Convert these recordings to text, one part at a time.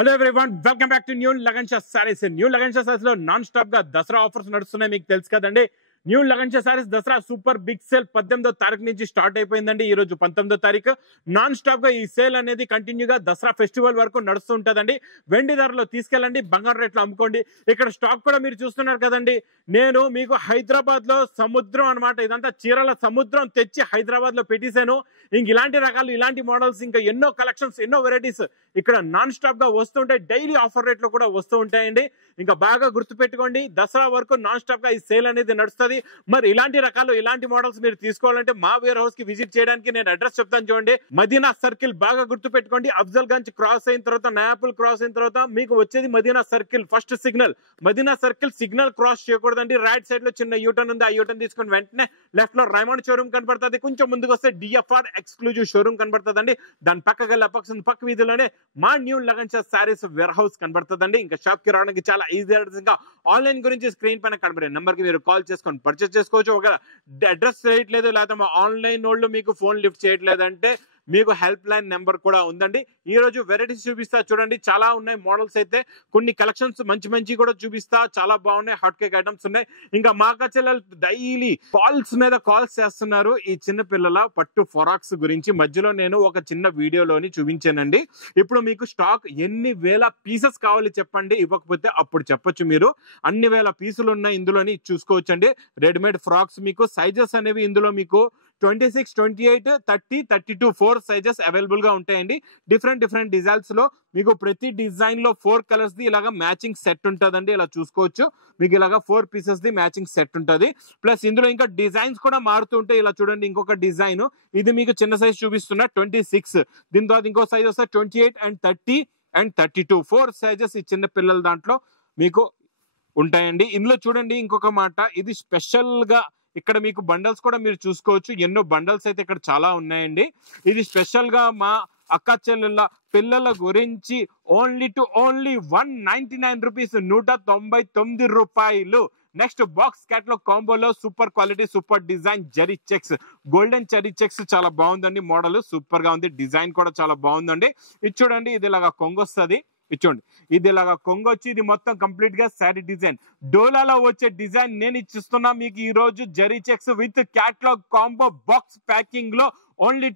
Hello everyone, welcome back to new Lagan Shah saris. New Lagan Shah saris లో non stop గా Dasara offers నడుస్తున్నాయి, మీకు తెలుసు కదండి. New Lagan Shah sarees Dasara super big sale 18వ తారీఖు నుంచి స్టార్ట్ అయిపోయిందండి. ఈ రోజు 19వ తారీఖు. నాన్ స్టాప్ గా ఈ సేల్ అనేది కంటిన్యూగా దసరా ఫెస్టివల్ వరకు నడుస్తూ ఉంటుందండి. వెండి ధరలో తీసుకెళ్ళండి, బంగారు రేట్లో అమ్ముకోండి. ఇక్కడ స్టాక్ కూడా మీరు చూస్తున్నారు కదండి. నేను మీకు హైదరాబాద్ లో సముద్రం అనమాట, ఇదంతా చీరల సముద్రం తెచ్చి హైదరాబాద్ లో పెట్టేశాను. ఇంక ఇలాంటి రకాలు, ఇలాంటి మోడల్స్, ఇంకా ఎన్నో కలెక్షన్స్, ఎన్నో వెరైటీస్ ఇక్కడ నాన్ స్టాప్ గా వస్తుంటాయి. డైలీ ఆఫర్ రేట్ లో కూడా వస్తూ ఉంటాయండి. ఇంకా బాగా గుర్తుపెట్టుకోండి, దసరా వరకు నాన్ స్టాప్ గా ఈ సేల్ అనేది నడుస్తుంది. మరి ఇలాంటి రకాలు, ఇలాంటి మోడల్స్ మీరు తీసుకోవాలంటే మా వేర్ హౌస్ కి విజిట్ చేయడానికి నేను అడ్రస్ చెప్తాను చూడండి. మదీనా సర్కిల్ బాగా గుర్తుపెట్టుకోండి. అఫ్జల్ గంజ్ క్రాస్ అయిన తర్వాత, నయాపుల్ క్రాస్ అయిన తర్వాత మీకు వచ్చేది Madina circle first signal. Madina circle signal cross చేయకూడదండి. రైట్ సైడ్ లో చిన్న యూటర్న్ ఉంది, ఆ యూటర్న్ తీసుకుని వెంటనే లెఫ్ట్ లో రైమండ్ షోరూమ్ కనబడుతుంది. కొంచెం ముందుకు వస్తే డిఎఫ్ఆర్ ఎక్స్క్లూజివ్ షోరూమ్ కనబడుతుందండి. దాని పక్కకి పక్క వీధిలోనే మా new Lagan Shah sarees warehouse కనబడుతుందండి. ఇంకా షాప్ కి రావడానికి చాలా ఈజీ. ఇంకా ఆన్లైన్ గురించి స్క్రీన్ పైన కనబడే నెంబర్ కి మీరు కాల్ చేసుకొని పర్చేస్ చేసుకోవచ్చు. ఒక అడ్రస్ చేయట్లేదు, లేకపోతే మా ఆన్లైన్ వాళ్ళు మీకు ఫోన్ లిఫ్ట్ చేయట్లేదంటే మీకు హెల్ప్ లైన్ నెంబర్ కూడా ఉందండి. ఈ రోజు వెరైటీస్ చూపిస్తా చూడండి, చాలా ఉన్నాయి మోడల్స్. అయితే కొన్ని కలెక్షన్స్ మంచి కూడా చూపిస్తా, చాలా బాగున్నాయి. హాట్ కేక్ ఐటమ్స్ ఉన్నాయి. ఇంకా మా చెల్లెలు డైలీ కాల్స్ మీద కాల్స్ చేస్తున్నారు ఈ చిన్న పిల్లల పట్టు ఫొరాక్స్ గురించి. మధ్యలో నేను ఒక చిన్న వీడియోలోని చూపించానండి. ఇప్పుడు మీకు స్టాక్ ఎన్ని వేల పీసెస్ కావాలి చెప్పండి, ఇవ్వకపోతే అప్పుడు చెప్పొచ్చు. మీరు అన్ని వేల పీసులు ఉన్నాయి ఇందులోని, చూసుకోవచ్చండి. రెడీమేడ్ ఫ్రాక్స్ మీకు సైజెస్ అనేవి ఇందులో మీకు 26, 28, 30, 32 4 సైజెస్ అవైలబుల్ గా ఉంటాయండి. డిఫరెంట్ డిజైన్స్ లో మీకు ప్రతి డిజైన్ లో 4 కలర్స్ ది ఇలాగా మ్యాచింగ్ సెట్ ఉంటుందండి. ఇలా చూసుకోవచ్చు. మీకు ఇలాగా 4 పీసెస్ ది మ్యాచింగ్ సెట్ ఉంటుంది. ప్లస్ ఇందులో ఇంకా డిజైన్స్ కూడా మారుతూ ఉంటాయి. ఇలా చూడండి, ఇంకొక డిజైన్, ఇది మీకు చిన్న సైజ్ చూపిస్తున్నా 26. దీని తర్వాత ఇంకో సైజ్ వస్తే 28 and 30 and 32 4 సైజెస్ ఈ చిన్న పిల్లల దాంట్లో మీకు ఉంటాయండి. ఇందులో చూడండి ఇంకొక మాట, ఇది స్పెషల్ గా ఇక్కడ మీకు బండల్స్ కూడా మీరు చూసుకోవచ్చు. ఎన్నో బండల్స్ అయితే ఇక్కడ చాలా ఉన్నాయండి. ఇది స్పెషల్ గా మా అక్క చెల్లెళ్ళ పిల్లల గురించి ఓన్లీ 199 రూపీస్, 199 రూపాయలు. నెక్స్ట్ బాక్స్ క్యాటలాగ్ కాంబోలో super quality, super design zari checks, golden zari checks చాలా బాగుందండి. మోడల్ సూపర్ గా ఉంది, డిజైన్ కూడా చాలా బాగుందండి. ఇది చూడండి, ఇది ఇలాగా కొంగొస్తుంది. ఇచ్చోండి, ఇది ఇలాగా కొంగొచ్చి ఇది మొత్తం కంప్లీట్ గా శారీ డిజైన్, డోలాలో వచ్చే డిజైన్ నేను ఇచ్చిస్తున్నా మీకు ఈ రోజు. Zari checks with catalogue combo box packing లో ఓన్లీ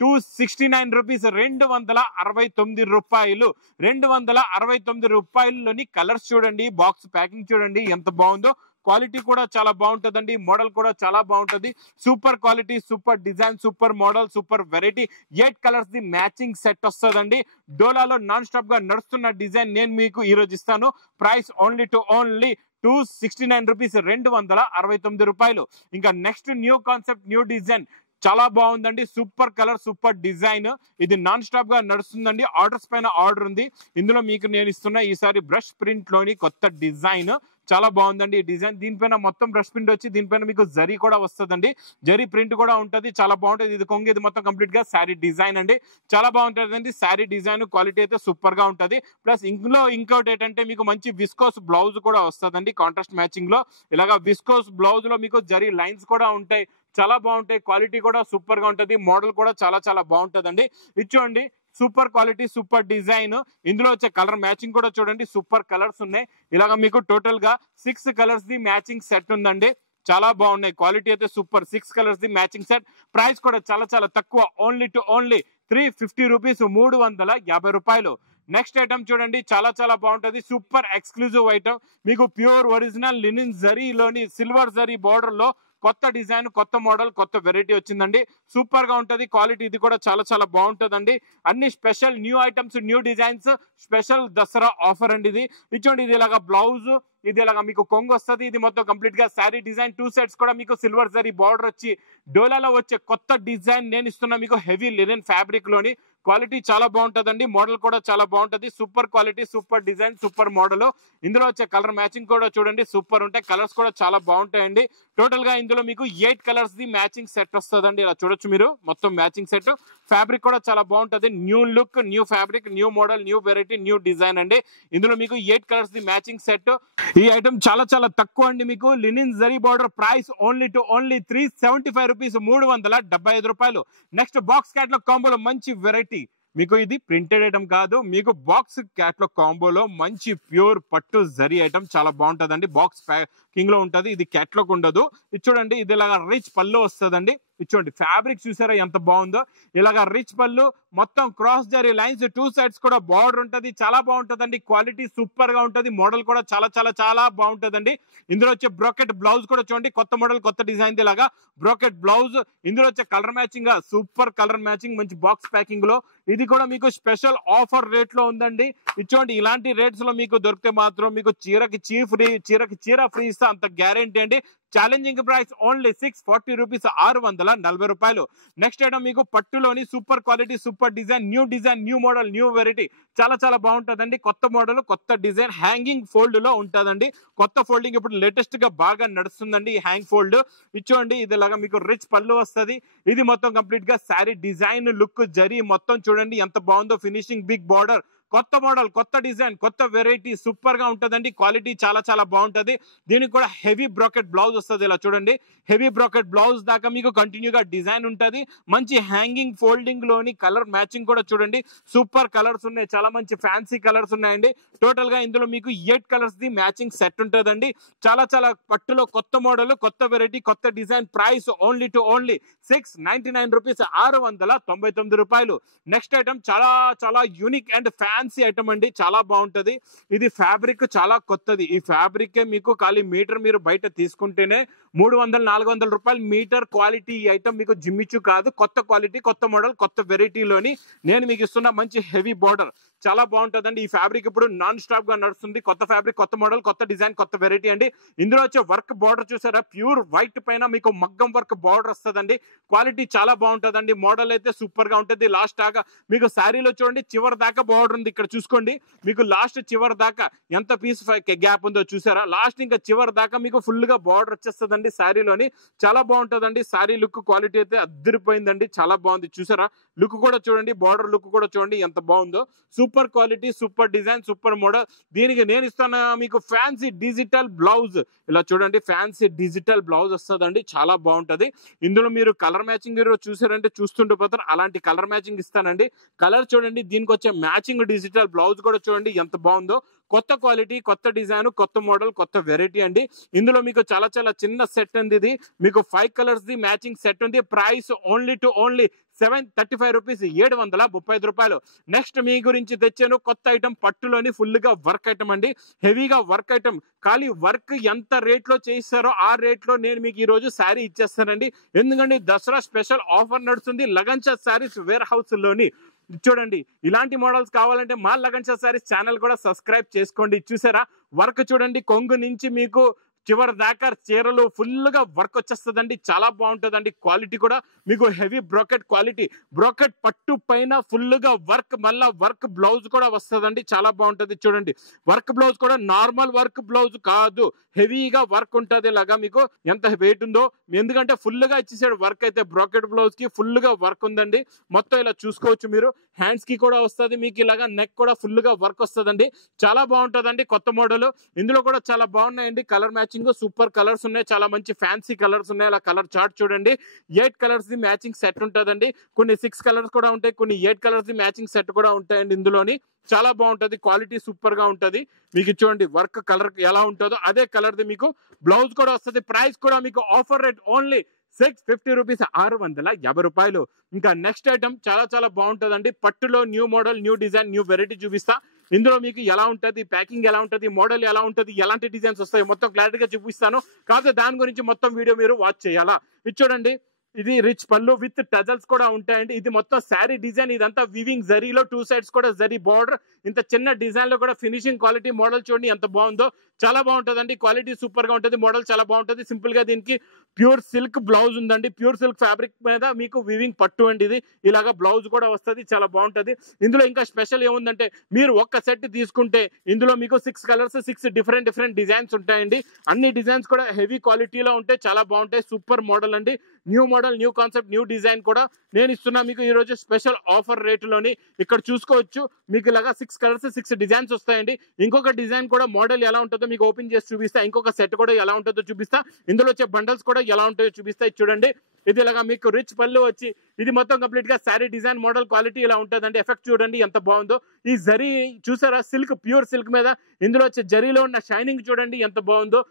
269 రూపీస్, 269 రూపాయలు. 269 రూపాయల్లోని కలర్స్ చూడండి, బాక్స్ ప్యాకింగ్ చూడండి ఎంత బాగుందో. క్వాలిటీ కూడా చాలా బాగుంటుందండి, మోడల్ కూడా చాలా బాగుంటుంది. Super quality, super design, super model, super variety. 8 colours the matching set వస్తుందండి. డోలాలో నాన్ స్టాప్ గా నడుస్తున్న డిజైన్ నేను మీకు ఈ రోజు ఇస్తాను. ప్రైస్ ఓన్లీ 269 రూపీస్, 269 రూపాయలు. ఇంకా next new concept, new design చాలా బాగుందండి. Super colour, super design. ఇది నాన్ స్టాప్ గా నడుస్తుందండి. ఆర్డర్స్ పైన ఆర్డర్ ఉంది. ఇందులో మీకు నేను ఇస్తున్న ఈసారి బ్రష్ ప్రింట్ లోని కొత్త డిజైన్ చాలా బాగుందండి. ఈ డిజైన్ దీనిపైన మొత్తం బ్రష్ ప్రింట్ వచ్చి దీనిపైన మీకు జరీ కూడా వస్తుందండి. జరీ ప్రింట్ కూడా ఉంటుంది, చాలా బాగుంటుంది. ఇది కొంగు, ఇది మొత్తం కంప్లీట్ గా శారీ డిజైన్ అండి. చాలా బాగుంటుంది శారీ డిజైన్. క్వాలిటీ అయితే సూపర్ గా ఉంటుంది. ప్లస్ ఇందులో ఇంకోటి ఏంటంటే మీకు మంచి విస్కోస్ బ్లౌజ్ కూడా వస్తుందండి. కాంట్రాస్ట్ మ్యాచింగ్ లో ఇలాగా విస్కోస్ బ్లౌజ్ లో మీకు జరీ లైన్స్ కూడా ఉంటాయి. చాలా బాగుంటాయి. క్వాలిటీ కూడా సూపర్ గా ఉంటుంది. మోడల్ కూడా చాలా బాగుంటుందండి. ఇది చూడండి, సూపర్ క్వాలిటీ, సూపర్ డిజైన్. ఇందులో వచ్చే కలర్ మ్యాచింగ్ కూడా చూడండి, సూపర్ కలర్స్ ఉన్నాయి. ఇలాగా మీకు టోటల్ గా 6 కలర్స్ ది మ్యాచింగ్ సెట్ ఉందండి. చాలా బాగున్నాయి. క్వాలిటీ అయితే super. 6 colours the matching set. Price కూడా చాలా తక్కువ, ఓన్లీ 350 రూపీస్, 350 రూపాయలు. నెక్స్ట్ ఐటమ్ చూడండి, చాలా బాగుంటుంది. సూపర్ ఎక్స్క్లూజివ్ ఐటమ్, మీకు ప్యూర్ ఒరిజినల్ లినిన్ జరీలోని సిల్వర్ జరీ బార్డర్ లో కొత్త డిజైన్, కొత్త మోడల్, కొత్త వెరైటీ వచ్చిందండి. సూపర్ గా ఉంటది. క్వాలిటీ ఇది కూడా చాలా బాగుంటుందండి. అన్ని special new items, new designs, special Dasara offer అండి. ఇది ఇచ్చోండి, ఇది ఇలాగా బ్లౌజ్, ఇది ఇలాగా మీకు కొంగు వస్తుంది. ఇది మొత్తం కంప్లీట్ గా శారీ డిజైన్. 2 సెట్స్ కూడా మీకు సిల్వర్ జరీ బార్డర్ వచ్చి డోలాలో వచ్చే కొత్త డిజైన్ నేను ఇస్తున్నా మీకు. హెవీ లినెన్ ఫ్యాబ్రిక్ లోని క్వాలిటీ చాలా బాగుంటుందండి. మోడల్ కూడా చాలా బాగుంటుంది. Super quality, super design, super model. ఇందులో వచ్చే కలర్ మ్యాచింగ్ కూడా చూడండి, సూపర్ ఉంటాయి. కలర్స్ కూడా చాలా బాగుంటాయండి. టోటల్ గా ఇందులో మీకు 8 కలర్స్ ది మ్యాచింగ్ సెట్ వస్తుందండి. ఇలా చూడొచ్చు మీరు, మొత్తం మ్యాచింగ్ సెట్. ఫ్యాబ్రిక్ కూడా చాలా బాగుంటుంది. New look, new fabric, new model, new variety, new design అండి. ఇందులో మీకు 8 కలర్స్ ది మ్యాచింగ్ సెట్. ఈ ఐటమ్ చాలా తక్కువ అండి. మీకు linen zari border. Price only 375 rupees, 375 రూపాయలు. నెక్స్ట్ బాక్స్ క్యాటలాగ్ కాంబోలో మంచి వెరైటీ, మీకు ఇది ప్రింటెడ్ ఐటమ్ కాదు, మీకు బాక్స్ క్యాట్లాగ్ కాంబోలో మంచి ప్యూర్ పట్టు జరీ ఐటమ్ చాలా బాగుంటదండి. బాక్స్ ప్యాకింగ్ లో ఉంటది, ఇది క్యాట్లాగ్ ఉండదు. ఇది చూడండి, ఇది ఇలాగా రిచ్ పళ్ళు వస్తుందండి. ఇది చూడండి ఫ్యాబ్రిక్ చూసారా ఎంత బాగుందో, ఇలాగా రిచ్ పళ్ళు, మొత్తం క్రాస్ జరీ లైన్స్, 2 సైడ్స్ కూడా బార్డర్ ఉంటది, చాలా బాగుంటదండి. క్వాలిటీ సూపర్ గా ఉంటది, మోడల్ కూడా చాలా చాలా చాలా బాగుంటదండి. ఇందులో వచ్చే బ్రోకెట్ బ్లౌజ్ కూడా చూడండి, కొత్త మోడల్ కొత్త డిజైన్ ఇలాగా బ్రోకెట్ బ్లౌజ్. ఇందులో వచ్చే కలర్ మ్యాచింగ్ గా సూపర్ కలర్ మ్యాచింగ్, మంచి బాక్స్ ప్యాకింగ్ లో. ఇది కూడా మీకు స్పెషల్ ఆఫర్ రేట్ లో ఉందండి. ఇచ్చోండి ఇలాంటి రేట్స్ లో మీకు దొరికితే మాత్రం మీకు చీరకి చీర ఫ్రీ ఇస్తా, అంత గ్యారెంటీ అండి. ఛాలెంజింగ్ ప్రైస్ ఓన్లీ 640 రూపీస్, 640 రూపాయలు. నెక్స్ట్ ఐటమ్ మీకు పట్టులోని super quality, super design, new model, new variety, చాలా చాలా బాగుంటదండి. కొత్త మోడల్, కొత్త డిజైన్, హ్యాంగింగ్ ఫోల్డ్ లో ఉంటదండి. కొత్త ఫోల్డింగ్ ఇప్పుడు లేటెస్ట్ గా బాగా నడుస్తుందండి ఈ హ్యాంగ్ ఫోల్డ్. ఇచ్చోండి ఇది లాగా మీకు రిచ్ పళ్ళు వస్తుంది. ఇది మొత్తం కంప్లీట్ గా శారీ డిజైన్ లుక్ జరీ మొత్తం చూడండి ఎంత బాగుందో, ఫినిషింగ్ బిగ్ బార్డర్, కొత్త మోడల్, కొత్త డిజైన్, కొత్త వెరైటీ, సూపర్ గా ఉంటదండి. క్వాలిటీ చాలా చాలా బాగుంటది. దీనికి కూడా హెవీ బ్రాకెట్ బ్లౌజ్ వస్తుంది. ఇలా చూడండి, హెవీ బ్రాకెట్ బ్లౌజ్ దాకా మీకు కంటిన్యూగా డిజైన్ ఉంటది. మంచి హ్యాంగింగ్ ఫోల్డింగ్ లోని కలర్ మ్యాచింగ్ కూడా చూడండి, సూపర్ కలర్స్ ఉన్నాయి, చాలా మంచి ఫ్యాన్సీ కలర్స్ ఉన్నాయండి. టోటల్ గా ఇందులో మీకు 8 కలర్స్ ది మ్యాచింగ్ సెట్ ఉంటదండి. చాలా చాలా పట్టులో కొత్త మోడల్, కొత్త వెరైటీ, కొత్త డిజైన్. ప్రైస్ ఓన్లీ 699 రూపీస్, 699 రూపాయలు. నెక్స్ట్ ఐటమ్ చాలా చాలా యూనిక్ అండ్ ఫ్యాన్సీ ఐటమ్ అండి, చాలా బాగుంటది. ఇది ఫ్యాబ్రిక్ చాలా కొత్తది. ఈ ఫ్యాబ్రిక్ మీకు ఖాళీ మీటర్ మీరు బయట తీసుకుంటేనే 300-400 రూపాయలు మీటర్. క్వాలిటీ ఈ ఐటమ్ మీకు జిమ్మిచ్చు కాదు, కొత్త క్వాలిటీ, కొత్త మోడల్, కొత్త వెరైటీలోని నేను మీకు ఇస్తున్న మంచి హెవీ బార్డర్, చాలా బాగుంటదండి. ఈ ఫ్యాబ్రిక్ ఇప్పుడు నాన్ స్టాప్ గా నడుస్తుంది. కొత్త ఫ్యాబ్రిక్, కొత్త మోడల్, కొత్త డిజైన్, కొత్త వెరైటీ అండి. ఇందులో వచ్చే వర్క్ బార్డర్ చూసారా, ప్యూర్ వైట్ పైన మీకు మగ్గం వర్క్ బార్డర్ వస్తుందండి. క్వాలిటీ చాలా బాగుంటదండి. మోడల్ అయితే సూపర్ గా ఉంటుంది. లాస్ట్ దాకా మీకు శారీలో చూడండి, చివరి దాకా బార్డర్ ఉంది. ఇక్కడ చూసుకోండి, మీకు లాస్ట్ చివరి దాకా ఎంత పీస్ గ్యాప్ ఉందో చూసారా. లాస్ట్ ఇంకా చివరి దాకా మీకు ఫుల్ గా బార్డర్ వచ్చేస్తుందండి శారీలోని. చాలా బాగుంటదండి. శారీ లుక్ క్వాలిటీ అయితే అద్దరిపోయిందండి, చాలా బాగుంది. చూసారా లుక్ కూడా చూడండి, బార్డర్ లుక్ కూడా చూడండి ఎంత బాగుందో. Super quality, super design, super model. దీనికి నేను ఇస్తాను మీకు ఫ్యాన్సీ డిజిటల్ బ్లౌజ్. ఇలా చూడండి, ఫ్యాన్సీ డిజిటల్ బ్లౌజ్ వస్తుందండి, చాలా బాగుంటది. ఇందులో మీరు కలర్ మ్యాచింగ్ చూసారంటే చూస్తుంటే పోతారు, అలాంటి కలర్ మ్యాచింగ్ ఇస్తానండి. కలర్ చూడండి, దీనికి వచ్చే మ్యాచింగ్ డిజిటల్ బ్లౌజ్ కూడా చూడండి ఎంత బాగుందో. కొత్త క్వాలిటీ, కొత్త డిజైన్, కొత్త మోడల్, కొత్త వెరైటీ అండి. ఇందులో మీకు చాలా చాలా చిన్న సెట్ ఉంది. ఇది మీకు 5 కలర్స్ ది మ్యాచింగ్ సెట్ ఉంది. ప్రైస్ ఓన్లీ 735 రూపీస్, 735 రూపాయలు. నెక్స్ట్ మీ గురించి తెచ్చాను కొత్త ఐటమ్, పట్టులోని ఫుల్ గా వర్క్ ఐటమ్ అండి, హెవీగా వర్క్ ఐటమ్. ఖాళీ వర్క్ ఎంత రేట్ లో చేయిస్తారో ఆ రేట్ లో నేను మీకు ఈ రోజు శారీ ఇచ్చేస్తానండి. ఎందుకంటే దసరా స్పెషల్ ఆఫర్ నడుస్తుంది లగన్ షా శారీస్ వేర్ హౌస్ లోని. చూడండి, ఇలాంటి మోడల్స్ కావాలంటే మా లగన్ షా శారీస్ ఛానల్ కూడా సబ్స్క్రైబ్ చేసుకోండి. చూసారా వర్క్ చూడండి, కొంగు నుంచి మీకు చివరి దాకా చీరలు ఫుల్ గా వర్క్ వచ్చేస్తుందండి, చాలా బాగుంటుందండి. క్వాలిటీ కూడా మీకు హెవీ బ్రోకెట్ క్వాలిటీ, బ్రోకెట్ పట్టు పైన ఫుల్ గా వర్క్, మళ్ళా వర్క్ బ్లౌజ్ కూడా వస్తుందండి, చాలా బాగుంటది. చూడండి వర్క్ బ్లౌజ్ కూడా నార్మల్ వర్క్ బ్లౌజ్ కాదు, హెవీగా వర్క్ ఉంటది. ఇలాగా మీకు ఎంత వెయిట్ ఉందో, ఎందుకంటే ఫుల్ గా ఇచ్చేసాడు వర్క్ అయితే. బ్రోకెట్ బ్లౌజ్ కి ఫుల్ గా వర్క్ ఉందండి. మొత్తం ఇలా చూసుకోవచ్చు మీరు, హ్యాండ్స్ కి కూడా వస్తుంది మీకు, ఇలాగా నెక్ కూడా ఫుల్ గా వర్క్ వస్తుందండి, చాలా బాగుంటదండి. కొత్త మోడల్, ఇందులో కూడా చాలా బాగున్నాయండి. కలర్ మ్యాచింగ్ సూపర్ కలర్స్ ఉన్నాయి, చాలా మంచి ఫ్యాన్సీ కలర్స్ ఉన్నాయి. అలా కలర్ చార్ట్ చూడండి, 8 కలర్స్ ది మ్యాచింగ్ సెట్ ఉంటుందండి. కొన్ని 6 కలర్స్ కూడా ఉంటాయి, కొన్ని 8 కలర్స్ ది మ్యాచింగ్ సెట్ కూడా ఉంటాయండి. ఇందులోని చాలా బాగుంటది, క్వాలిటీ సూపర్ గా ఉంటది. మీకు చూడండి వర్క్ కలర్ ఎలా ఉంటుందో అదే కలర్ ది మీకు బ్లౌజ్ కూడా వస్తుంది. ప్రైస్ కూడా మీకు ఆఫర్ రేట్ ఓన్లీ 650 రూపీస్, 650 రూపాయలు. ఇంకా నెక్స్ట్ ఐటమ్ చాలా చాలా బాగుంటదండి. పట్టులో new model, new design, new variety చూపిస్తా. ఇందులో మీకు ఎలా ఉంటది, ప్యాకింగ్ ఎలా ఉంటది, మోడల్ ఎలా ఉంటది, ఎలాంటి డిజైన్స్ వస్తాయి మొత్తం క్లారిటీగా చూపిస్తాను. కాకపోతే దాని గురించి మొత్తం వీడియో మీరు వాచ్ చేయాలా. ఇది చూడండి, ఇది రిచ్ పళ్ళు విత్ టజల్స్ కూడా ఉంటాయండి. ఇది మొత్తం శారీ డిజైన్, ఇదంతా వివింగ్ జరీలో 2 సైడ్స్ కూడా జరీ బార్డర్. ఇంత చిన్న డిజైన్ లో కూడా ఫినిషింగ్ క్వాలిటీ, మోడల్ చూడండి ఎంత బాగుందో, చాలా బాగుంటదండి. క్వాలిటీ సూపర్ గా ఉంటుంది, మోడల్ చాలా బాగుంటది. సింపుల్ గా దీనికి ప్యూర్ సిల్క్ బ్లౌజ్ ఉందండి, ప్యూర్ సిల్క్ ఫ్యాబ్రిక్ మీద మీకు వివింగ్ పట్టు అండి. ఇది ఇలాగా బ్లౌజ్ కూడా వస్తుంది, చాలా బాగుంటది. ఇందులో ఇంకా స్పెషల్ ఏముందంటే, మీరు ఒక్క సెట్ తీసుకుంటే ఇందులో మీకు 6 కలర్స్, 6 డిఫరెంట్ డిజైన్స్ ఉంటాయండి. అన్ని డిజైన్స్ కూడా హెవీ క్వాలిటీలో ఉంటాయి, చాలా బాగుంటాయి. సూపర్ మోడల్ అండి, new model, new concept, new design కూడా నేను ఇస్తున్నా మీకు ఈ రోజు స్పెషల్ ఆఫర్ రేటులోని. ఇక్కడ చూసుకోవచ్చు, మీకు ఇలాగా 6 కలర్స్, 6 డిజైన్స్ వస్తాయండి. ఇంకొక డిజైన్ కూడా మోడల్ ఎలా ఉంటుందో మీకు ఓపెన్ చేసి చూపిస్తా. ఇంకొక సెట్ కూడా ఎలా ఉంటుందో చూపిస్తా. ఇందులో వచ్చే బండల్స్ కూడా ఎలా ఉంటాయో చూపిస్తా. చూడండి, ఇది ఇలాగా మీకు రిచ్ పళ్ళు వచ్చి ఇది మొత్తం కంప్లీట్ గా శారీ డిజైన్ మోడల్ క్వాలిటీ ఇలా ఉంటుందండి. ఎఫెక్ట్ చూడండి ఎంత బాగుందో. ఈ జరీ చూసారా, సిల్క్, ప్యూర్ సిల్క్ మీద ఇందులో వచ్చే జరీలో ఉన్న షైనింగ్ చూడండి ఎంత బాగుందో.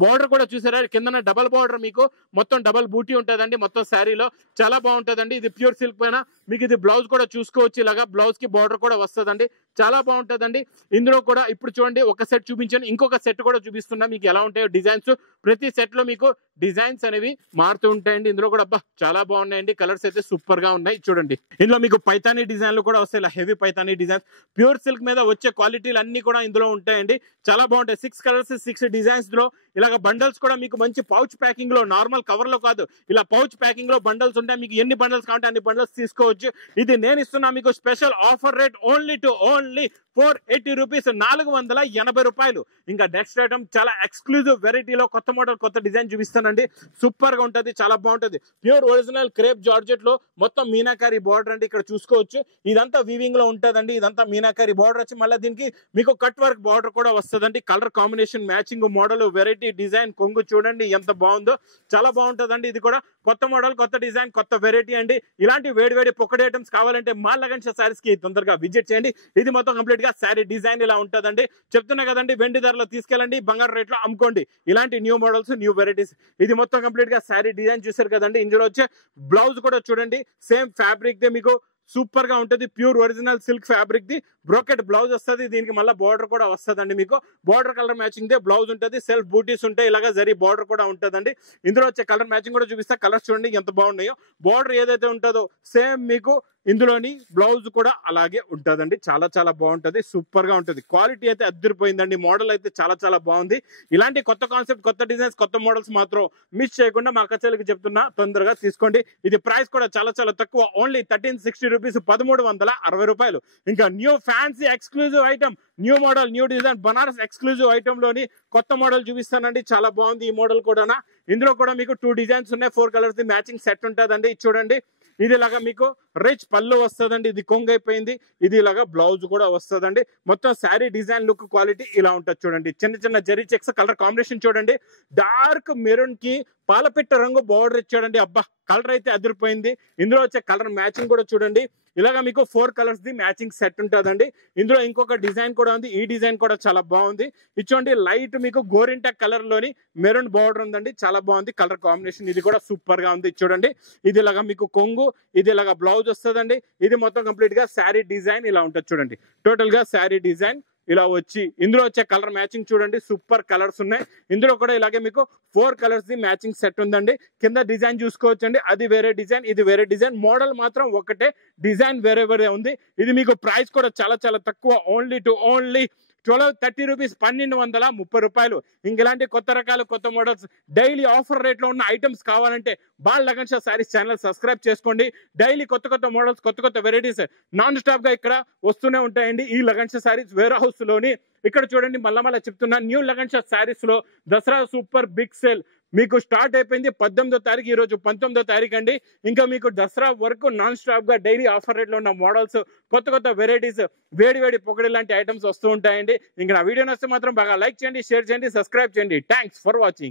బార్డర్ కూడా చూసారా, కింద డబల్ బార్డర్, మీకు మొత్తం డబల్ బూటీ ఉంటుందండి మొత్తం శారీలో. చాలా బాగుంటుందండి. ఇది ప్యూర్ సిల్క్ పైన మీకు ఇది బ్లౌజ్ కూడా చూసుకోవచ్చు. ఇలాగా బ్లౌజ్ కి బార్డర్ కూడా వస్తుందండి. చాలా బాగుంటుందండి. ఇందులో కూడా ఇప్పుడు చూడండి, ఒక సెట్ చూపించాను, ఇంకొక సెట్ కూడా చూపిస్తున్నా మీకు ఎలా ఉంటాయో డిజైన్స్. ప్రతి సెట్ లో మీకు డిజైన్స్ అనేవి మారుతూ ఉంటాయండి. ఇందులో కూడా అబ్బా చాలా బాగున్నాయండి. కలర్స్ అయితే సూపర్ గా ఉన్నాయి. చూడండి, ఇందులో మీకు పైతానీ డిజైన్లు కూడా వస్తాయి. ఇలా heavy Paithani designs pure silk మీద వచ్చే క్వాలిటీలు అన్ని కూడా ఇందులో ఉంటాయండి. చాలా బాగుంటాయి. 6 కలర్స్ 6 డిజైన్స్ లో ఇలాగ బండల్స్ కూడా మీకు మంచి పౌచ్ ప్యాకింగ్ లో, నార్మల్ కవర్ లో కాదు, ఇలా పౌచ్ ప్యాకింగ్ లో బండల్స్ ఉంటాయి. మీకు ఎన్ని బండల్స్ కావాలంటే అన్ని బండల్స్ తీసుకోవచ్చు. ఇది నేను ఇస్తున్నా మీకు special offer rate only 480 rupees, 480 రూపాయలు. ఇంకా నెక్స్ట్ ఐటమ్ చాలా ఎక్స్క్లూజివ్ వెరైటీలో కొత్త మోడల్ కొత్త డిజైన్ చూపిస్తానండి. సూపర్ గా ఉంటది, చాలా బాగుంటది. ప్యూర్ ఒరిజినల్ క్రేప్ జార్జెట్ లో మొత్తం మీనాకారి బార్డర్ అండి. ఇక్కడ చూసుకోవచ్చు, ఇదంతా వీవింగ్ లో ఉంటదండి. ఇదంతా మీనాకారి బార్డర్ వచ్చి మళ్ళీ దీనికి మీకు కట్ వర్క్ బార్డర్ కూడా వస్తుందండి. Colour combination matching model variety design. కొంగు చూడండి ఎంత బాగుందో, చాలా బాగుంటదండి. ఇది కూడా కొత్త మోడల్ కొత్త డిజైన్ కొత్త వెరైటీ అండి. ఇలాంటి వేడి పొక్కడి ఐటమ్స్ కావాలంటే మా లగన్ షా సారీస్ కి తొందరగా విజిట్ చేయండి. ఇది మొత్తం కంప్లీట్ గా శారీ డిజైన్ ఇలా ఉంటదండి. చెప్తున్నా కదండి, వెండి ధరలో తీసుకెళ్ళండి, బంగారు రేట్ లో అమ్ముకోండి. ఇలాంటి న్యూ మోడల్స్ న్యూ వెరైటీస్. ఇది మొత్తం కంప్లీట్ గా శారీ డిజైన్ చూసారు కదండి. ఇందులో వచ్చే బ్లౌజ్ కూడా చూడండి, సేమ్ ఫ్యాబ్రిక్ దే మీకు సూపర్ గా ఉంటది. Pure original silk fabric the brocade blouse వస్తుంది. దీనికి మళ్ళీ బార్డర్ కూడా వస్తుందండి. మీకు border colour matching they blouse ఉంటుంది. సెల్ఫ్ బూటీస్ ఉంటాయి. ఇలాగా జరీ బార్డర్ కూడా ఉంటుందండి. ఇందులో వచ్చే కలర్ మ్యాచింగ్ కూడా చూపిస్తా. కలర్స్ చూడండి ఎంత బాగున్నాయో. బార్డర్ ఏదైతే ఉంటుందో సేమ్ మీకు ఇందులోని బ్లౌజ్ కూడా అలాగే ఉంటుందండి. చాలా బాగుంటది, సూపర్ గా ఉంటుంది. క్వాలిటీ అయితే అద్దరిపోయిందండి. మోడల్ అయితే చాలా బాగుంది. ఇలాంటి కొత్త కాన్సెప్ట్ కొత్త డిజైన్స్ కొత్త మోడల్స్ మాత్రం మిస్ చేయకుండా మా కచేలకు చెప్తున్నా, తొందరగా తీసుకోండి. ఇది ప్రైస్ కూడా చాలా తక్కువ, ఓన్లీ 1360 రూపీస్, 1360 రూపాయలు. ఇంకా new fancy exclusive item, new model new design Banaras exclusive item లోని కొత్త మోడల్ చూపిస్తానండి. చాలా బాగుంది ఈ మోడల్ కూడా. ఇందులో కూడా మీకు 2 డిజైన్స్ ఉన్నాయి. 4 కలర్స్ మ్యాచింగ్ సెట్ ఉంటుందండి. చూడండి, ఇది ఇలాగా మీకు రిచ్ పళ్ళు వస్తుందండి. ఇది కొంగు అయిపోయింది. ఇది ఇలాగా బ్లౌజ్ కూడా వస్తుందండి. మొత్తం శారీ డిజైన్ లుక్ క్వాలిటీ ఇలా ఉంటుంది. చూడండి, చిన్న జరీ చెక్స్. కలర్ కాంబినేషన్ చూడండి, డార్క్ మెరూన్ కి పాలపిట్ట రంగు బార్డర్ ఇచ్చాడండి. అబ్బా కలర్ అయితే అదిరిపోయింది. ఇందులో వచ్చే కలర్ మ్యాచింగ్ కూడా చూడండి, ఇలాగా మీకు 4 కలర్స్ ది మ్యాచింగ్ సెట్ ఉంటుందండి. ఇందులో ఇంకొక డిజైన్ కూడా ఉంది. ఈ డిజైన్ కూడా చాలా బాగుంది. ఇచ్చోండి, లైట్ మీకు గోరింటా కలర్ లోని మెరూన్ బార్డర్ ఉందండి. చాలా బాగుంది కలర్ కాంబినేషన్. ఇది కూడా సూపర్ గా ఉంది. చూడండి, ఇది ఇలాగా మీకు కొంగు, ఇది ఇలాగా బ్లౌజ్ వస్తుందండి. ఇది మొత్తం కంప్లీట్ గా శారీ డిజైన్ ఇలా ఉంటుంది. చూడండి, టోటల్ గా శారీ డిజైన్ ఇలా వచ్చి ఇందులో వచ్చే కలర్ మ్యాచింగ్ చూడండి, సూపర్ కలర్స్ ఉన్నాయి. ఇందులో కూడా ఇలాగే మీకు 4 కలర్స్ ది మ్యాచింగ్ సెట్ ఉందండి. కింద డిజైన్ చూసుకోవచ్చండి, అది వేరే డిజైన్, ఇది వేరే డిజైన్. మోడల్ మాత్రం ఒకటే, డిజైన్ వేరే ఉంది. ఇది మీకు ప్రైస్ కూడా చాలా తక్కువ, ఓన్లీ 1230 రూపీస్, 1230 రూపాయలు. ఇంకెలాంటి కొత్త రకాలు కొత్త మోడల్స్ డైలీ ఆఫర్ రేట్ లో ఉన్న ఐటమ్స్ కావాలంటే ball lagan Shah saris channel subscribe చేసుకోండి. డైలీ కొత్త మోడల్స్ కొత్త వెరైటీస్ నాన్ స్టాప్ గా ఇక్కడ వస్తూనే ఉంటాయండి. ఈ lagan Shah sarees wear house లోని ఇక్కడ చూడండి, మళ్ళా చెప్తున్నా, న్యూ లగన్ షా సారీస్ లో దసరా సూపర్ బిగ్ సేల్ మీకు స్టార్ట్ అయిపోయింది. 18వ తారీఖు, ఈ రోజు 19వ తారీఖు అండి. ఇంకా మీకు దసరా వరకు నాన్ స్టాప్ గా డైలీ ఆఫర్ రేట్ లో ఉన్న మోడల్స్ కొత్త వెరైటీస్ వేడి పొగడి లాంటి ఐటమ్స్ వస్తూ ఉంటాయండి. ఇంకా నా వీడియో నచ్చితే మాత్రం బాగా లైక్ చేయండి, షేర్ చేయండి, సబ్స్క్రైబ్ చేయండి. Thanks for watching.